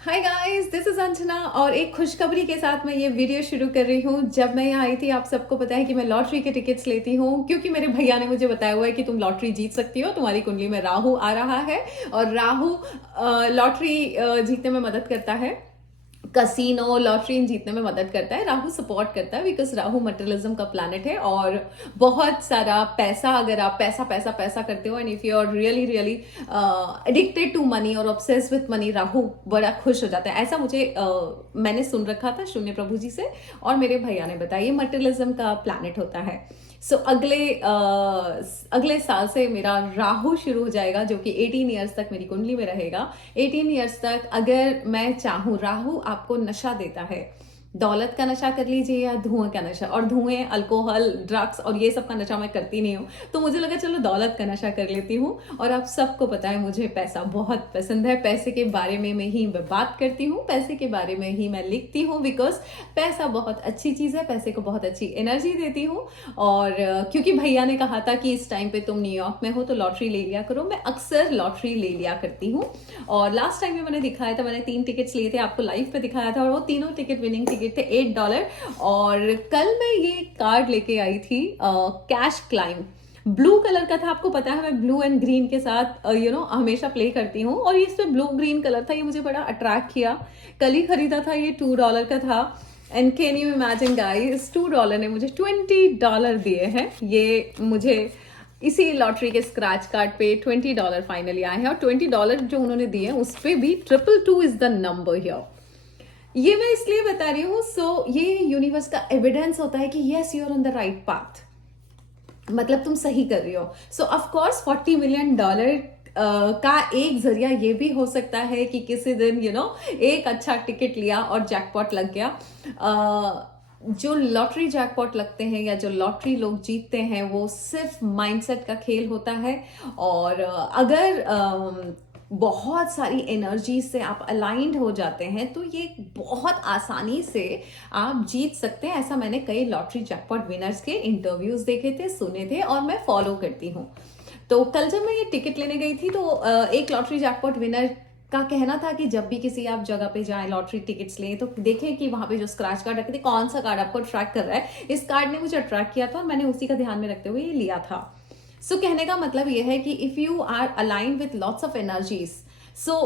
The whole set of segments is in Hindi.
Hi guys, this is Anjana और एक खुशखबरी के साथ मैं ये वीडियो शुरू कर रही हूँ। जब मैं यहाँ आई थी, आप सबको पता है कि मैं लॉटरी के टिकट्स लेती हूँ, क्योंकि मेरे भैया ने मुझे बताया हुआ है कि तुम लॉटरी जीत सकती हो, तुम्हारी कुंडली में राहु आ रहा है और राहु लॉटरी जीतने में मदद करता है। कसिनो लॉटरी जीतने में मदद करता है। राहु सपोर्ट करता है बिकॉज राहु मटेरियलिज्म का प्लैनेट है और बहुत सारा पैसा, अगर आप पैसा पैसा पैसा करते हो and if you are really really addicted to money और ऑब्सेस विथ मनी, राहु बड़ा खुश हो जाता है। ऐसा मुझे मैंने सुन रखा था शून्य प्रभु जी से और मेरे भैया ने बताया ये मटेरियलिज्म का प्लैनेट होता है। सो अगले साल से मेरा राहु शुरू हो जाएगा, जो कि 18 ईयर्स तक मेरी कुंडली में रहेगा। 18 ईयर्स तक अगर मैं चाहूँ, राहु आपको नशा देता है, दौलत का नशा कर लीजिए या धुएं का नशा, और धुएं, अल्कोहल, ड्रग्स और ये सब का नशा मैं करती नहीं हूँ, तो मुझे लगा चलो दौलत का नशा कर लेती हूँ। और आप सबको पता है मुझे पैसा बहुत पसंद है, पैसे के बारे में ही मैं बात करती हूँ, पैसे के बारे में ही मैं लिखती हूँ, बिकॉज पैसा बहुत अच्छी चीज़ है, पैसे को बहुत अच्छी एनर्जी देती हूँ। और क्योंकि भैया ने कहा था कि इस टाइम पे तुम न्यूयॉर्क में हो तो लॉटरी ले लिया करो, मैं अक्सर लॉटरी ले लिया करती हूँ। और लास्ट टाइम में मैंने दिखाया था, मैंने 3 टिकट्स लिए थे, आपको लाइव पे दिखाया था और वो तीनों टिकट विनिंग टिकट थे $8। और कल मैं ये कार्ड लेके आई थी, कैश क्लाइम, ब्लू कलर का था। आपको पता है मैं ब्लू एंड ग्रीन के साथ हमेशा प्ले करती हूँ और इसमें ब्लू ग्रीन कलर था, ये मुझे बड़ा अट्रैक्ट किया। कल ही खरीदा था, ये $2 का था। And can you imagine guys, $2 ने मुझे $20 दिए हैं। ये मुझे इसी लॉटरी के स्क्रैच कार्ड पे $20 फाइनली आए हैं और $20 जो उन्होंने दिए हैं उस पे भी 222 इज द नंबर हियर। ये मैं इसलिए बता रही हूँ, सो ये यूनिवर्स का एविडेंस होता है कि yes, you are on the right path, मतलब तुम सही कर रही हो। सो ऑफ कोर्स $40 मिलियन का एक जरिया ये भी हो सकता है कि किसी दिन एक अच्छा टिकट लिया और जैकपॉट लग गया। जो लॉटरी जैकपॉट लगते हैं या जो लॉटरी लोग जीतते हैं, वो सिर्फ माइंडसेट का खेल होता है। और अगर बहुत सारी एनर्जी से आप अलाइंड हो जाते हैं तो ये बहुत आसानी से आप जीत सकते हैं। ऐसा मैंने कई लॉटरी जैकपॉट विनर्स के इंटरव्यूज देखे थे, सुने थे और मैं फॉलो करती हूँ। तो कल जब मैं ये टिकट लेने गई थी तो एक लॉटरी जैकपॉट विनर का कहना था कि जब भी किसी आप जगह पे जाएं, लॉटरी टिकट्स लें, तो देखें कि वहां पे जो स्क्रैच कार्ड रखे थे, कौन सा कार्ड आपको अट्रैक्ट कर रहा है। इस कार्ड ने मुझे अट्रैक्ट किया था और मैंने उसी का ध्यान में रखते हुए ये लिया था। सो कहने का मतलब ये है कि if you are align with lots of energies, so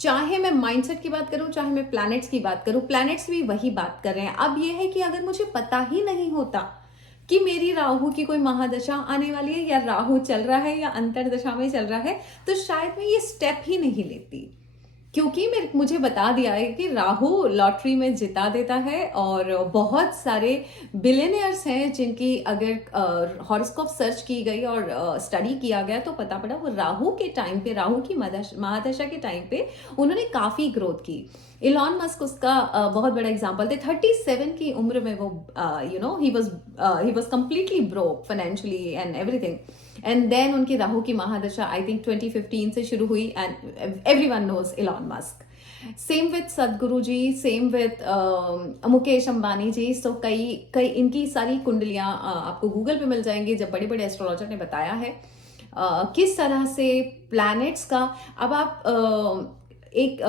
चाहे मैं माइंडसेट की बात करूं, चाहे मैं प्लैनेट्स की बात करूं, प्लैनेट्स भी वही बात कर रहे हैं। अब ये है कि अगर मुझे पता ही नहीं होता कि मेरी राहु की कोई महादशा आने वाली है या राहु चल रहा है या अंतरदशा में चल रहा है, तो शायद मैं ये स्टेप ही नहीं लेती। क्योंकि मुझे बता दिया है कि राहु लॉटरी में जिता देता है और बहुत सारे बिलियनियर्स हैं जिनकी अगर हॉरोस्कोप सर्च की गई और स्टडी किया गया तो पता पड़ा वो राहु के टाइम पे, राहु की महादशा के टाइम पे उन्होंने काफी ग्रोथ की। इलॉन मस्क उसका बहुत बड़ा एग्जांपल थे। 37 की उम्र में वो ही was completely broke financially and everything. And then उनकी राहु की महादशा आई थिंक 2015 से शुरू हुई and everyone knows Elon Musk. Same with Sadhguru ji, same with Mukesh Ambani ji. So कई इनकी सारी कुंडलियां आपको गूगल पे मिल जाएंगी, जब बड़े बड़े एस्ट्रोलॉजर ने बताया है किस तरह से प्लैनेट्स का। अब आप एक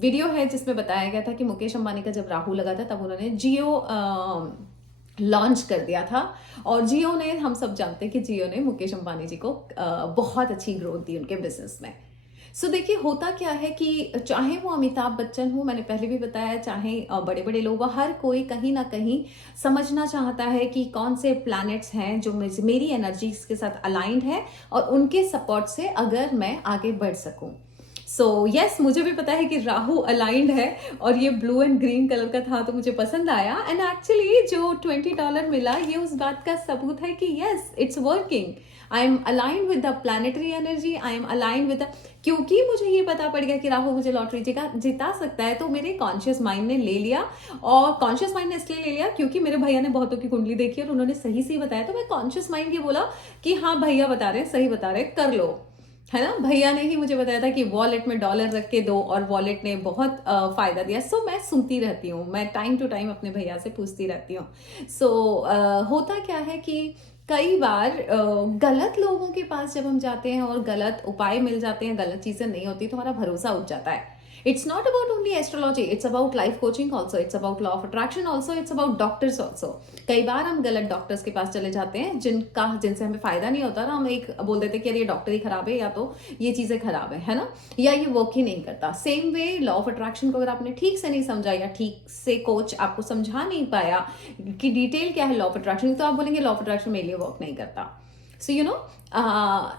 वीडियो है जिसमें बताया गया था कि मुकेश अंबानी का जब राहु लगा था तब उन्होंने जियो लॉन्च कर दिया था और जियो ने, हम सब जानते हैं कि जियो ने मुकेश अंबानी जी को बहुत अच्छी ग्रोथ दी उनके बिजनेस में। सो देखिए होता क्या है कि चाहे वो अमिताभ बच्चन हो, मैंने पहले भी बताया, चाहे बड़े बड़े लोग हो, हर कोई कहीं ना कहीं समझना चाहता है कि कौन से प्लैनेट्स हैं जो मेरी एनर्जीज के साथ अलाइंड है और उनके सपोर्ट से अगर मैं आगे बढ़ सकूं। सो यस, मुझे भी पता है कि राहु अलाइंड है और ये ब्लू एंड ग्रीन कलर का था तो मुझे पसंद आया। एंड एक्चुअली जो $20 मिला, ये उस बात का सबूत है कि yes, it's working. I am aligned with the planetary energy, I am aligned with the, क्योंकि मुझे ये पता पड़ गया कि राहु मुझे लॉटरी जिता सकता है, तो मेरे कॉन्शियस माइंड ने ले लिया। और कॉन्शियस माइंड ने इसलिए ले लिया क्योंकि मेरे भैया ने बहुतों की कुंडली देखी और उन्होंने सही सही बताया, तो मैं कॉन्शियस माइंड ये बोला कि हाँ भैया बता रहे हैं, सही बता रहे हैं, कर लो, है ना। भैया ने ही मुझे बताया था कि वॉलेट में डॉलर रख के दो और वॉलेट ने बहुत फायदा दिया। सो मैं सुनती रहती हूँ, मैं टाइम टू टाइम अपने भैया से पूछती रहती हूँ। सो होता क्या है कि कई बार गलत लोगों के पास जब हम जाते हैं और गलत उपाय मिल जाते हैं, गलत चीजें नहीं होती, तो हमारा भरोसा उठ जाता है। It's not about only astrology, it's about life coaching also, it's about law of attraction also, it's about doctors also. कई बार हम गलत डॉक्टर्स के पास चले जाते हैं जिनसे हमें फायदा नहीं होता ना, हम एक बोल देते हैं कि यार ये डॉक्टर ही खराब है, या तो ये चीजें खराब है ना, या ये वर्क ही नहीं करता। Same way law of attraction को अगर आपने ठीक से नहीं समझा या ठीक से कोच आपको समझा नहीं पाया कि डिटेल क्या है लॉ ऑफ अट्रैक्शन, तो आप बोलेंगे लॉ ऑफ अट्रैक्शन मेरे लिए वर्क नहीं करता। सो यू नो,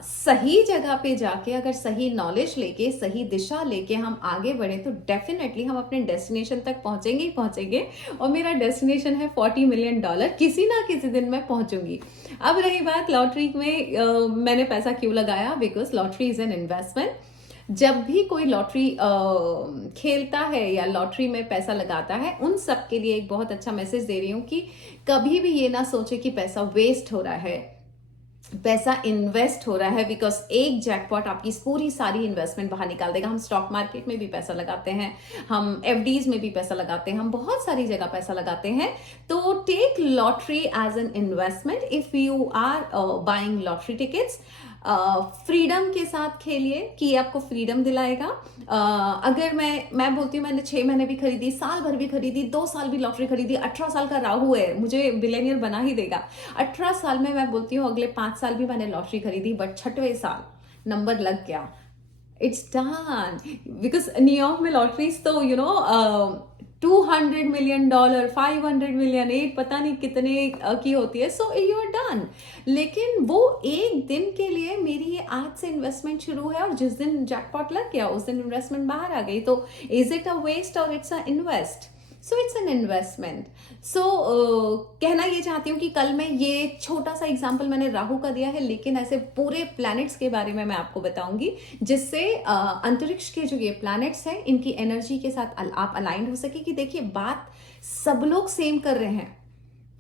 सही जगह पे जाके अगर सही नॉलेज लेके सही दिशा लेके हम आगे बढ़े तो डेफिनेटली हम अपने डेस्टिनेशन तक पहुंचेंगे ही पहुंचेंगे। और मेरा डेस्टिनेशन है $40 मिलियन, किसी ना किसी दिन मैं पहुंचूंगी। अब रही बात लॉटरी में मैंने पैसा क्यों लगाया, because lottery is an investment. जब भी कोई लॉटरी खेलता है या लॉटरी में पैसा लगाता है, उन सब के लिए एक बहुत अच्छा मैसेज दे रही हूँ कि कभी भी ये ना सोचे कि पैसा वेस्ट हो रहा है, पैसा इन्वेस्ट हो रहा है। बिकॉज एक जैकपॉट आपकी पूरी सारी इन्वेस्टमेंट बाहर निकाल देगा। हम स्टॉक मार्केट में भी पैसा लगाते हैं, हम एफडीज में भी पैसा लगाते हैं, हम बहुत सारी जगह पैसा लगाते हैं। तो take lottery as an investment. If you are buying lottery tickets, freedom के साथ खेलिए कि ये आपको फ्रीडम दिलाएगा। अगर मैं बोलती हूँ, मैंने 6 महीने भी खरीदी, साल भर भी खरीदी, 2 साल भी लॉटरी खरीदी, 18 साल का राहु है, मुझे बिलियनियर बना ही देगा। 18 साल में मैं बोलती हूँ अगले 5 साल भी मैंने लॉटरी खरीदी, बट 6वें साल नंबर लग गया, इट्स डन। बिकॉज न्यूयॉर्क में लॉटरीज तो यू नो $200 मिलियन, $500 मिलियन, एक पता नहीं कितने की होती है। So you are done. लेकिन वो एक दिन के लिए मेरी ये आज से इन्वेस्टमेंट शुरू है, और जिस दिन जैकपॉट लग गया उस दिन इन्वेस्टमेंट बाहर आ गई। तो is it a waste or it's a invest? So it's an investment. So कहना ये चाहती हूँ कि कल मैं ये छोटा सा एग्जाम्पल मैंने राहु का दिया है, लेकिन ऐसे पूरे प्लैनेट्स के बारे में मैं आपको बताऊंगी, जिससे अंतरिक्ष के जो ये प्लैनेट्स हैं इनकी एनर्जी के साथ आप अलाइंड हो सके। कि देखिए, बात सब लोग सेम कर रहे हैं,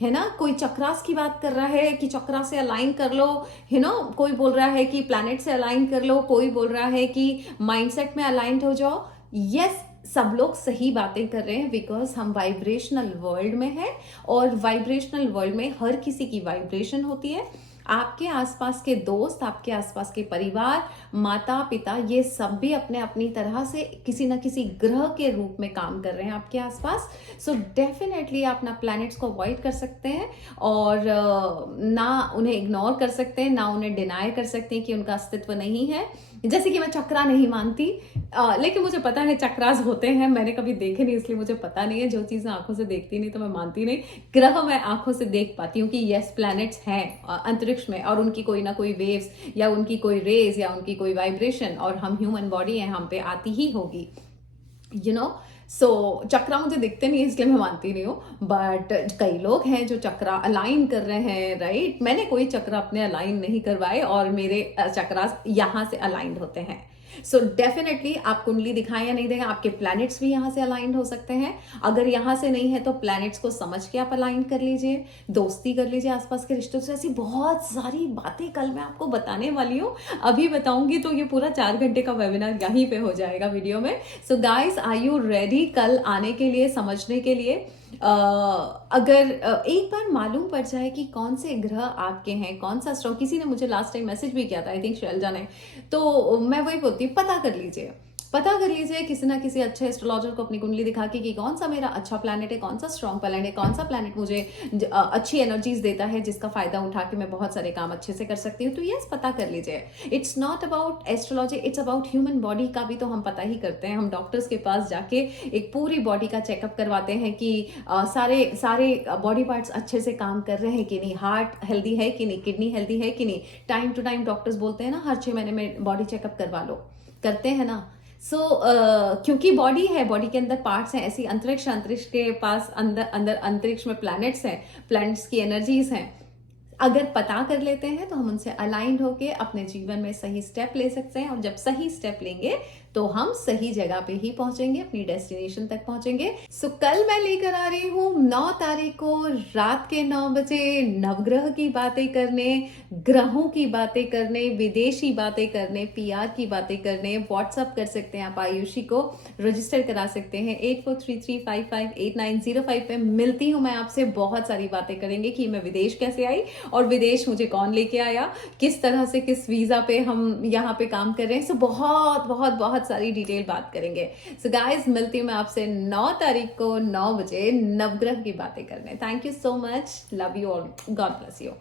है ना। कोई चक्रास की बात कर रहा है कि चक्रा से अलाइन कर लो, है ना। कोई बोल रहा है कि प्लैनेट से अलाइन कर लो, कोई बोल रहा है कि माइंडसेट में अलाइंड हो जाओ। यस, सब लोग सही बातें कर रहे हैं, बिकॉज हम वाइब्रेशनल वर्ल्ड में हैं, और वाइब्रेशनल वर्ल्ड में हर किसी की वाइब्रेशन होती है। आपके आसपास के दोस्त, आपके आसपास के परिवार, माता पिता, ये सब भी अपने अपनी तरह से किसी ना किसी ग्रह के रूप में काम कर रहे हैं आपके आसपास। सो डेफिनेटली आप ना प्लैनेट्स को अवॉइड कर सकते हैं, और ना उन्हें इग्नोर कर सकते हैं, ना उन्हें डिनाई कर सकते हैं कि उनका अस्तित्व नहीं है। जैसे कि मैं चक्रा नहीं मानती, लेकिन मुझे पता है चक्रास होते हैं, मैंने कभी देखे नहीं इसलिए मुझे पता नहीं है। जो चीज़ें आंखों से देखती नहीं तो मैं मानती नहीं। ग्रह मैं आंखों से देख पाती हूँ कि यस, प्लैनेट्स हैं अंतरिक्ष में, और उनकी कोई ना कोई वेव्स या उनकी कोई रेज या उनकी कोई वाइब्रेशन, और हम ह्यूमन बॉडी है, हम पे आती ही होगी, यू नो। सो चक्रा मुझे दिखते नहीं है इसलिए मैं मानती नहीं हूँ, बट कई लोग हैं जो चक्रा अलाइन कर रहे हैं, राइट। मैंने कोई चक्रा अपने अलाइन नहीं करवाए, और मेरे चक्रा यहाँ से अलाइंड होते हैं। सो डेफिनेटली आप कुंडली दिखाएं या नहीं देगा, आपके प्लैनेट्स भी यहाँ से अलाइंड हो सकते हैं। अगर यहाँ से नहीं है तो प्लैनेट्स को समझ के आप अलाइन कर लीजिए, दोस्ती कर लीजिए आसपास के रिश्तों से। ऐसी बहुत सारी बातें कल मैं आपको बताने वाली हूँ, अभी बताऊंगी तो ये पूरा 4 घंटे का वेबिनार यहीं पे हो जाएगा वीडियो में। So guys, are you ready कल आने के लिए, समझने के लिए? अगर एक बार मालूम पड़ जाए कि कौन से ग्रह आपके हैं, कौन सा स्ट्रॉन्ग, किसी ने मुझे लास्ट टाइम मैसेज भी किया था, आई थिंक शैलजा ने, तो मैं वही बोलती हूँ, पता कर लीजिए किसी ना किसी अच्छे एस्ट्रोलॉजर को अपनी कुंडली दिखा के कि कौन सा मेरा अच्छा प्लैनेट है, कौन सा स्ट्रॉन्ग प्लैनेट है, कौन सा प्लैनेट मुझे अच्छी एनर्जीज देता है, जिसका फायदा उठा के मैं बहुत सारे काम अच्छे से कर सकती हूँ। तो यस, पता कर लीजिए। It's not about astrology, it's about human body का भी तो हम पता ही करते हैं। हम डॉक्टर्स के पास जाके एक पूरी बॉडी का चेकअप करवाते हैं कि सारे बॉडी पार्ट्स अच्छे से काम कर रहे हैं कि नहीं, हार्ट हेल्दी है कि नहीं, किडनी हेल्दी है कि नहीं। टाइम टू टाइम डॉक्टर्स बोलते हैं ना, हर 6 महीने में बॉडी चेकअप करवा लो, करते हैं ना। सो क्योंकि बॉडी है, बॉडी के अंदर पार्ट्स हैं, ऐसी अंतरिक्ष के पास अंदर अंतरिक्ष में प्लैनेट्स हैं, प्लैनेट्स की एनर्जीज हैं। अगर पता कर लेते हैं तो हम उनसे अलाइंड होके अपने जीवन में सही स्टेप ले सकते हैं, और जब सही स्टेप लेंगे तो हम सही जगह पे ही पहुंचेंगे, अपनी डेस्टिनेशन तक पहुंचेंगे। सो कल मैं लेकर आ रही हूँ 9 तारीख को रात के 9 बजे नवग्रह की बातें करने, ग्रहों की बातें करने, विदेशी बातें करने, पीआर की बातें करने। व्हाट्सअप कर सकते हैं आप, आयुषी को रजिस्टर करा सकते हैं 8433558905 पे। मिलती हूँ मैं आपसे, बहुत सारी बातें करेंगे कि मैं विदेश कैसे आई, और विदेश मुझे कौन लेके आया, किस तरह से किस वीजा पे हम यहाँ पे काम कर रहे हैं। सो बहुत बहुत बहुत बहुत सारी डिटेल बात करेंगे। सो गाइस, मिलती हूँ मैं आपसे 9 तारीख को 9 बजे नवग्रह की बातें करने। Thank you so much, love you all, God bless you.